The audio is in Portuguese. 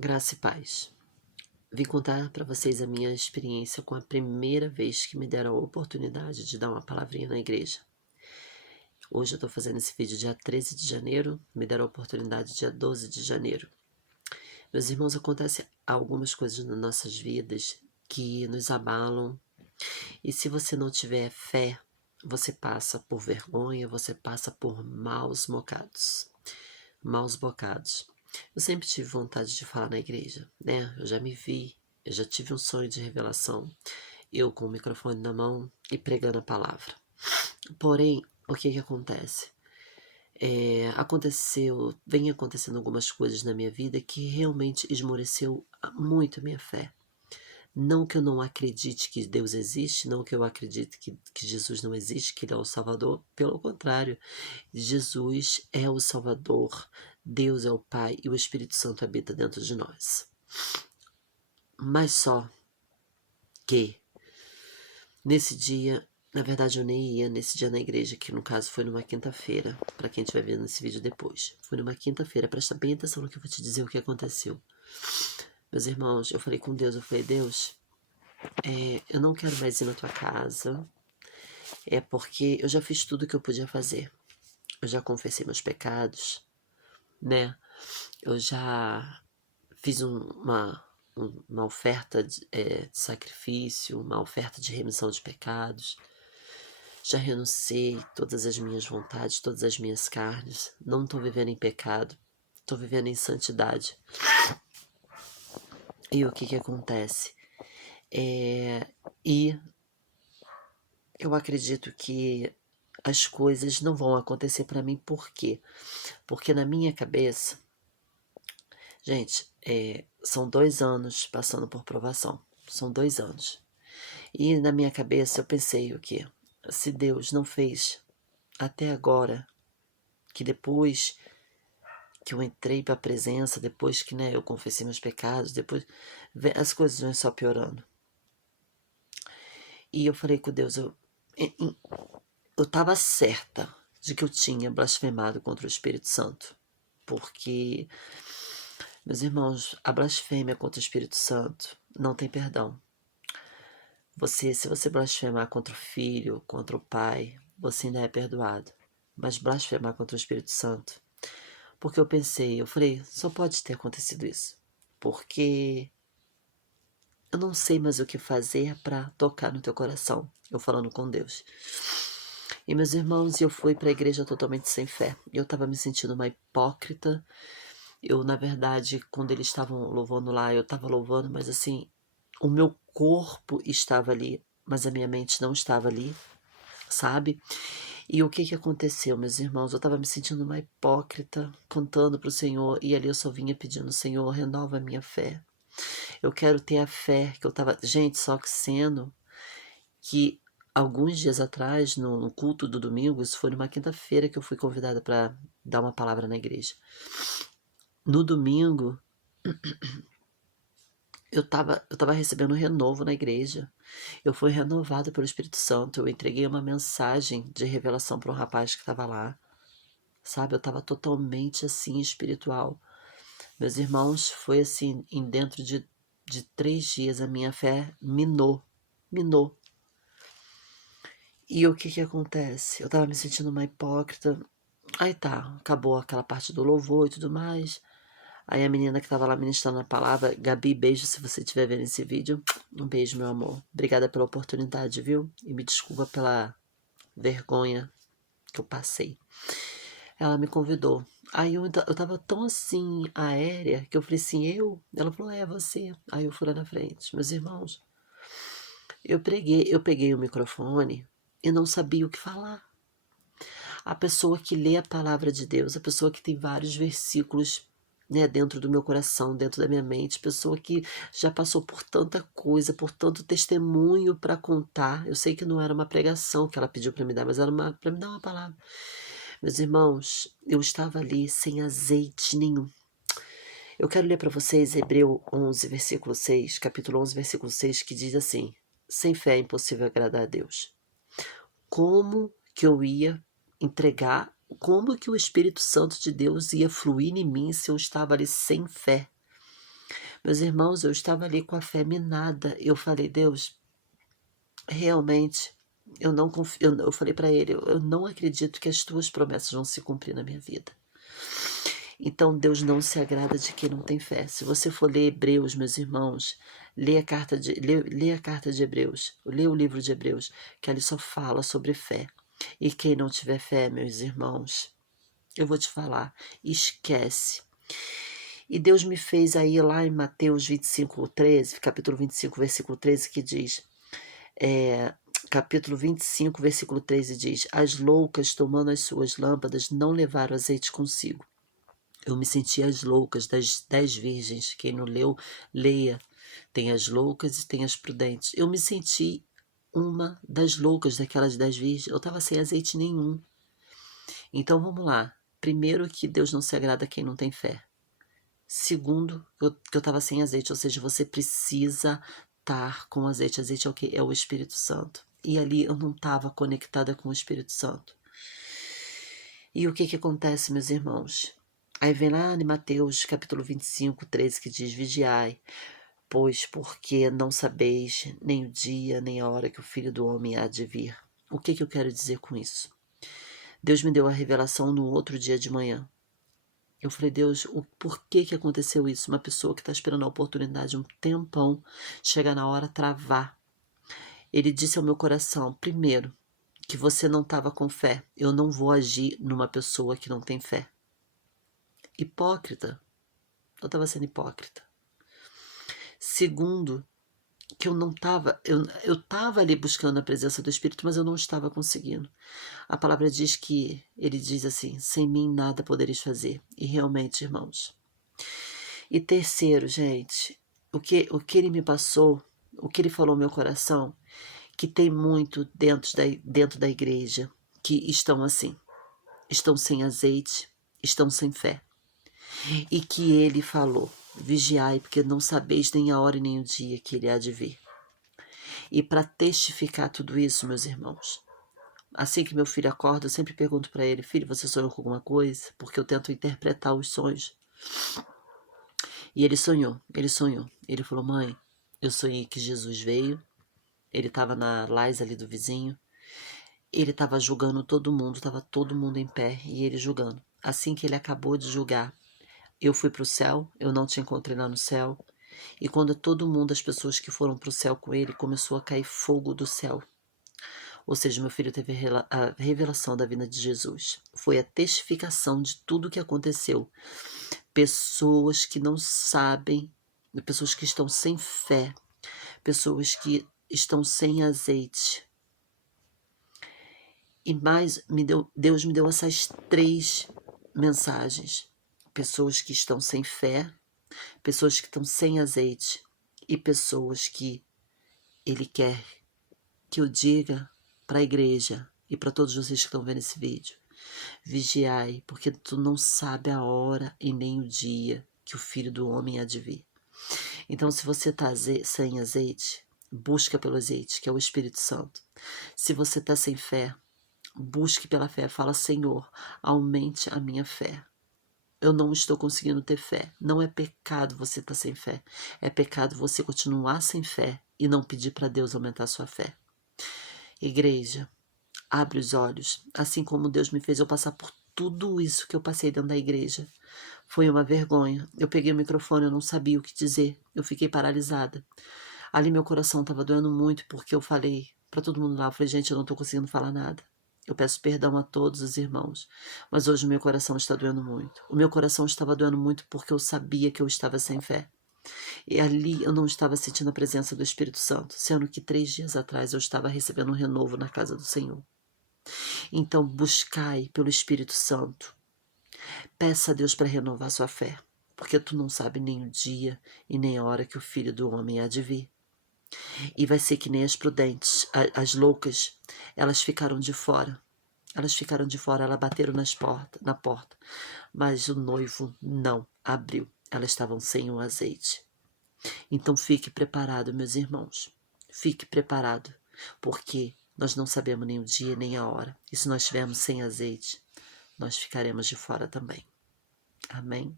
Graça e paz. Vim contar para vocês a minha experiência com a primeira vez que me deram a oportunidade de dar uma palavrinha na igreja. Hoje eu estou fazendo esse vídeo dia 13 de janeiro, me deram a oportunidade dia 12 de janeiro. Meus irmãos, acontecem algumas coisas nas nossas vidas que nos abalam. E se você não tiver fé, você passa por vergonha, você passa por maus bocados. Maus bocados. Eu sempre tive vontade de falar na igreja, né? Eu já me vi, eu já tive um sonho de revelação, eu com o microfone na mão e pregando a palavra. Porém, o que acontece? Vem acontecendo algumas coisas na minha vida que realmente esmoreceu muito a minha fé. Não que eu não acredite que Deus existe, não que eu acredite que Jesus não existe, que Ele é o Salvador. Pelo contrário, Jesus é o Salvador, Deus é o Pai e o Espírito Santo habita dentro de nós. Mas só que nesse dia, na verdade eu nem ia nesse dia na igreja, que no caso foi numa quinta-feira, para quem estiver vendo esse vídeo depois. Foi numa quinta-feira, presta bem atenção no que eu vou te dizer o que aconteceu. Meus irmãos, eu falei com Deus, eu falei, Deus, eu não quero mais ir na tua casa, porque eu já fiz tudo o que eu podia fazer. Eu já confessei meus pecados, né? Eu já fiz uma oferta de sacrifício, uma oferta de remissão de pecados. Já renunciei todas as minhas vontades, todas as minhas carnes. Não estou vivendo em pecado, estou vivendo em santidade. E o que acontece? E eu acredito que as coisas não vão acontecer para mim. Por quê? Porque na minha cabeça, gente, são 2 anos passando por provação. São 2 anos. E na minha cabeça eu pensei o quê? Se Deus não fez até agora, que depois que eu entrei para a presença, depois que eu confessei meus pecados, depois as coisas vão só piorando. E eu falei com Deus, eu estava certa de que eu tinha blasfemado contra o Espírito Santo. Porque, meus irmãos, a blasfêmia contra o Espírito Santo não tem perdão. Se você blasfemar contra o Filho, contra o Pai, você ainda é perdoado. Mas blasfemar contra o Espírito Santo, porque eu falei, só pode ter acontecido isso. Porque eu não sei mais o que fazer para tocar no teu coração. Eu falando com Deus. E meus irmãos, eu fui para a igreja totalmente sem fé. Eu estava me sentindo uma hipócrita. Eu, na verdade, quando eles estavam louvando lá, eu estava louvando, mas assim, o meu corpo estava ali, mas a minha mente não estava ali, sabe? E o que aconteceu, meus irmãos? Eu estava me sentindo uma hipócrita, cantando para o Senhor, e ali eu só vinha pedindo, Senhor, renova a minha fé. Eu quero ter a fé que eu estava... Gente, só que sendo que alguns dias atrás, no culto do domingo, isso foi numa quinta-feira que eu fui convidada para dar uma palavra na igreja. No domingo, eu tava recebendo um renovo na igreja. Eu fui renovada pelo Espírito Santo. Eu entreguei uma mensagem de revelação para um rapaz que estava lá. Sabe? Eu estava totalmente assim, espiritual. Meus irmãos, foi assim, dentro de 3 dias a minha fé minou. Minou. E o que acontece? Eu tava me sentindo uma hipócrita. Aí tá, acabou aquela parte do louvor e tudo mais. Aí a menina que tava lá ministrando a palavra, Gabi, beijo se você estiver vendo esse vídeo. Um beijo, meu amor. Obrigada pela oportunidade, viu? E me desculpa pela vergonha que eu passei. Ela me convidou. Aí eu tava tão assim, aérea, que eu falei assim, eu? Ela falou, você. Aí eu fui lá na frente. Meus irmãos, eu peguei o microfone e não sabia o que falar. A pessoa que lê a palavra de Deus, a pessoa que tem vários versículos, dentro do meu coração, dentro da minha mente, pessoa que já passou por tanta coisa, por tanto testemunho para contar. Eu sei que não era uma pregação que ela pediu para me dar, mas era para me dar uma palavra. Meus irmãos, eu estava ali sem azeite nenhum. Eu quero ler para vocês Hebreu 11, versículo 6, capítulo 11, versículo 6, que diz assim: sem fé é impossível agradar a Deus. Como que eu ia entregar, como que o Espírito Santo de Deus ia fluir em mim se eu estava ali sem fé? Meus irmãos, eu estava ali com a fé minada. Eu falei, Deus, realmente, eu não confio. Eu falei para ele, eu não acredito que as tuas promessas vão se cumprir na minha vida. Então Deus não se agrada de quem não tem fé. Se você for ler Hebreus, meus irmãos, lê a carta de Hebreus, lê o livro de Hebreus, que ali só fala sobre fé. E quem não tiver fé, meus irmãos, eu vou te falar, esquece. E Deus me fez aí lá em Mateus 25:13, capítulo 25, versículo 13, que diz, capítulo 25, versículo 13 diz, as loucas, tomando as suas lâmpadas, não levaram azeite consigo. Eu me senti as loucas das 10 virgens. Quem não leu, leia. Tem as loucas e tem as prudentes. Eu me senti uma das loucas daquelas 10 virgens. Eu estava sem azeite nenhum. Então vamos lá. Primeiro, que Deus não se agrada a quem não tem fé. Segundo, que eu estava sem azeite. Ou seja, você precisa estar com azeite. Azeite é o quê? É o Espírito Santo. E ali eu não estava conectada com o Espírito Santo. E o que acontece, meus irmãos? Aí vem lá em Mateus capítulo 25, 13, que diz, vigiai, pois porque não sabeis nem o dia, nem a hora que o Filho do Homem há de vir. O que eu quero dizer com isso? Deus me deu a revelação no outro dia de manhã. Eu falei, Deus, por que aconteceu isso? Uma pessoa que está esperando a oportunidade um tempão, chega na hora, travar. Ele disse ao meu coração, primeiro, que você não estava com fé. Eu não vou agir numa pessoa que não tem fé. Hipócrita. Eu estava sendo hipócrita. Segundo, que eu não estava, eu estava ali buscando a presença do Espírito, mas eu não estava conseguindo. A palavra diz que, ele diz assim, sem mim nada podereis fazer. E realmente, irmãos. E terceiro, gente, o que ele me passou, o que ele falou no meu coração, que tem muito dentro da igreja, que estão assim, estão sem azeite, estão sem fé. E que ele falou, vigiai, porque não sabeis nem a hora e nem o dia que ele há de vir. E para testificar tudo isso, meus irmãos, assim que meu filho acorda, eu sempre pergunto para ele, filho, você sonhou com alguma coisa? Porque eu tento interpretar os sonhos. E ele sonhou. Ele falou, mãe, eu sonhei que Jesus veio, ele estava na lais ali do vizinho, ele estava julgando todo mundo, estava todo mundo em pé e ele julgando. Assim que ele acabou de julgar, eu fui para o céu, eu não te encontrei lá no céu. E quando todo mundo, as pessoas que foram para o céu com ele, começou a cair fogo do céu. Ou seja, meu filho teve a revelação da vinda de Jesus. Foi a testificação de tudo o que aconteceu. Pessoas que não sabem, pessoas que estão sem fé, pessoas que estão sem azeite. E mais, Deus me deu essas 3 mensagens. Pessoas que estão sem fé, pessoas que estão sem azeite e pessoas que Ele quer que eu diga para a igreja e para todos vocês que estão vendo esse vídeo. Vigiai, porque tu não sabe a hora e nem o dia que o Filho do Homem há de vir. Então, se você está sem azeite, busca pelo azeite, que é o Espírito Santo. Se você está sem fé, busque pela fé. Fala, Senhor, aumente a minha fé. Eu não estou conseguindo ter fé. Não é pecado você estar sem fé. É pecado você continuar sem fé e não pedir para Deus aumentar a sua fé. Igreja, abre os olhos. Assim como Deus me fez eu passar por tudo isso que eu passei dentro da igreja. Foi uma vergonha. Eu peguei o microfone, eu não sabia o que dizer. Eu fiquei paralisada. Ali meu coração estava doendo muito porque eu falei para todo mundo lá. Eu falei, gente, eu não estou conseguindo falar nada. Eu peço perdão a todos os irmãos, mas hoje o meu coração está doendo muito. O meu coração estava doendo muito porque eu sabia que eu estava sem fé. E ali eu não estava sentindo a presença do Espírito Santo, sendo que 3 dias atrás eu estava recebendo um renovo na casa do Senhor. Então buscai pelo Espírito Santo. Peça a Deus para renovar sua fé, porque tu não sabe nem o dia e nem a hora que o Filho do Homem há de vir. E vai ser que nem as prudentes, as loucas, elas ficaram de fora. Elas ficaram de fora, elas bateram na porta, mas o noivo não abriu. Elas estavam sem o azeite. Então fique preparado, meus irmãos. Fique preparado, porque nós não sabemos nem o dia nem a hora. E se nós estivermos sem azeite, nós ficaremos de fora também. Amém?